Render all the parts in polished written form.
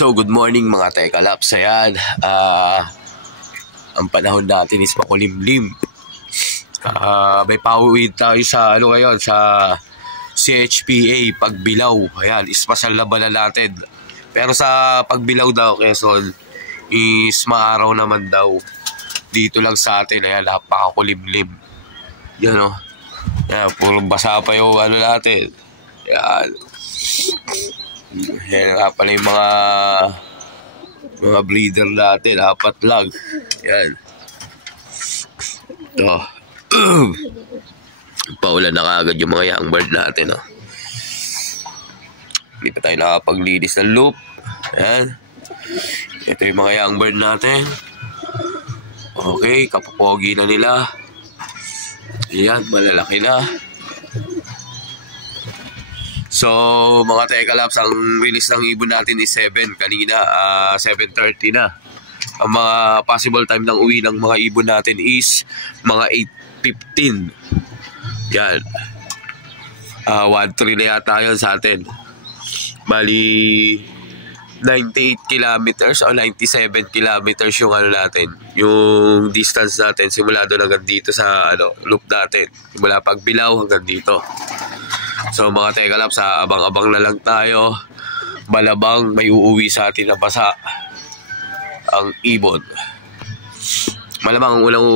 So, good morning mga Tekalaps. Ayan, ang panahon natin is makulimlim. May pauwi tayo sa, ngayon, sa CHPA, Pagbilao. Ayan, is masalabanan natin. Pero sa Pagbilao daw, Quezon, is maaraw naman daw. Dito lang sa atin, ayan, napakakulimlim. Yan o. Ayan, puro basa pa yung natin. Ayan. Yan nga pala yung mga breeder natin, 4 lang. Yan. Ito. Paulan na kaagad yung mga young bird natin. Hindi pa tayo nakapaglinis ng loop. Yan. Ito yung mga young bird natin. Okay, kapupogi na nila. Yan, malalaki na. So, mga Tekalaps, ang release ng ibon natin is 7 kanina, 7:30 na. Ang mga possible time ng uwi ng mga ibon natin is mga 8:15. Yan. 1-3 na yata yun sa atin. Bali, 98 kilometers o 97 kilometers yung natin. Yung distance natin, simula doon hanggang dito sa loop natin. Simula Pagbilao hanggang dito. So mga Tekalaps, abang-abang na lang tayo. Malabang may uuwi sa atin na basa ang ibon. Malamang ang unang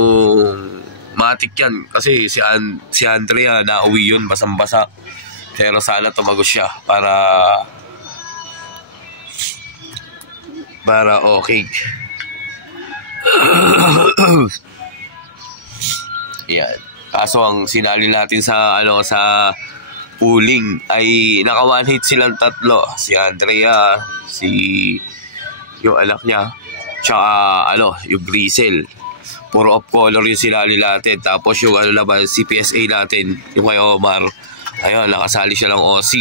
matik yan. Kasi si Andrea nauwi yun basang-basa. Pero sana tumagos siya para okay. Yan. Kaso ang sinali natin sa sa uling ay naka 1 hit silang 3. Si Andrea, yung anak niya, tsaka yung Grisel. Puro off color yung sinali natin. Tapos yung naman, si PSA natin, yung kay Omar, ayun, nakasali siya ng OC.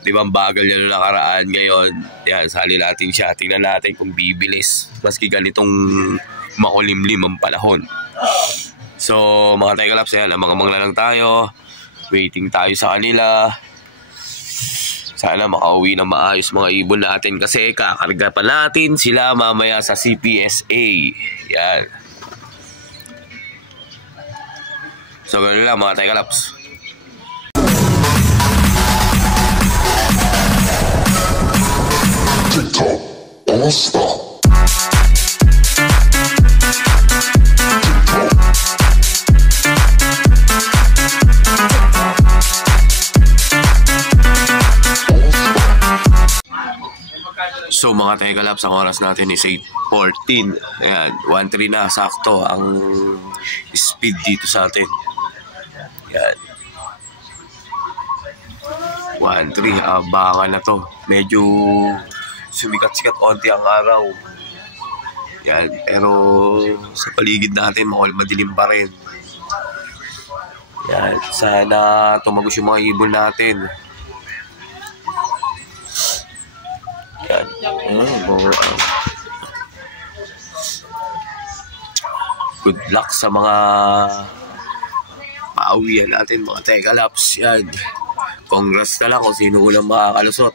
Di ba ang bagal niya nung nakaraan ngayon? Yan, sali natin siya. Tingnan natin kung bibilis. Maski ganitong makulimlim ang panahon. So, mga Tekalaps, yan, amang-amang na lang tayo. Waiting tayo sa kanila. Sana makauwi na maayos mga ibon natin kasi kakarga pa natin sila mamaya sa CPSA. Yan. So, ganun lang mga Tekalaps. TikTok, don't stop. So mga Tekalaps, ang oras natin is 8:14. Ayan, 1-3 na, sakto ang speed dito sa atin. Ayan. 1-3, abangan na to. Medyo sumikat-sikat konti ang araw. Ayan, pero sa paligid natin, madilim pa rin. Ayan, sana tumagos yung mga ibon natin. Yan. Good luck sa mga pauwian natin mga Tekalaps. Yan. Congrats na lang kung sino ulang makakalusot.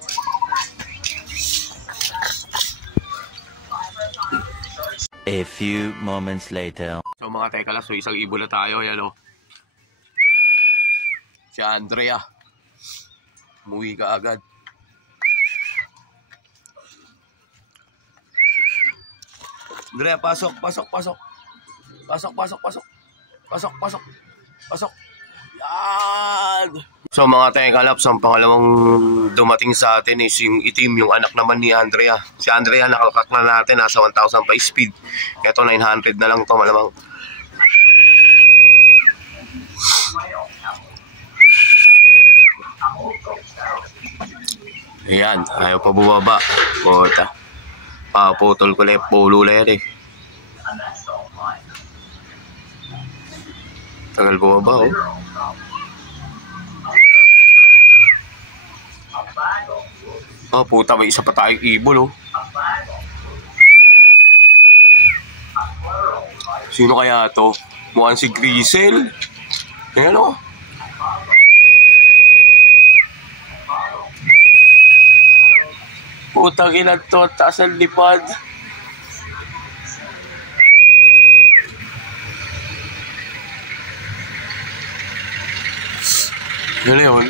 A few moments later. So mga Tekalaps, so isang ibon na tayo. Yan o. Si Andrea. Umuwi ka agad. Andrea, pasok. Yan! So mga Tekalaps, ang pangalawang dumating sa atin is yung itim, yung anak naman ni Andrea. Si Andrea, nakalakak na natin, nasa 1,000 pa speed. Ito 900 na lang ito, malamang. Ayan, ayaw pa bumaba. Puta. Putol ko lang yung polo na yan eh. Tagal bumaba oh. Puta, may isa pa tayong ibon oh. Sino kaya to? Mukhang si Grisel. Ayan o. Putang ina to, taas ang lipad. Yun yun.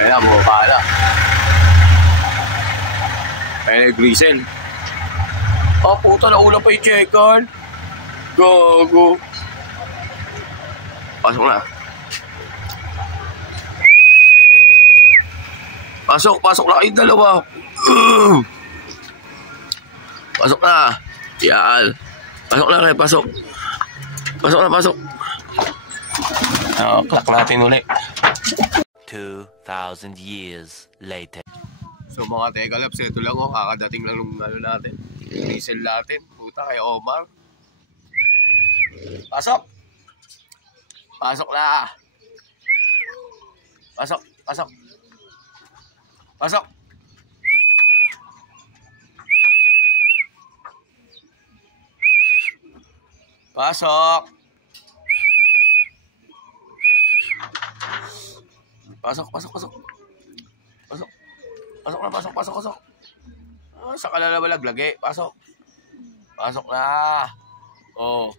Ayan, mukha na. Ayan, Grisel. Oh, puta, nauna pa yung check-on. Gago. Pasok na. Pasok na kayong dalawa. Pasok na. Yan. Pasok na kayo, pasok. Pasok. Clock natin ulit. 2,000 years later. So mga Tekalaps, ito lang kakadating lang nung natin. Diesel natin. Puta kay Omar. Pasok na. Pasok. Pasok. Oh, sa kalala lagi. Pasok na. Oh.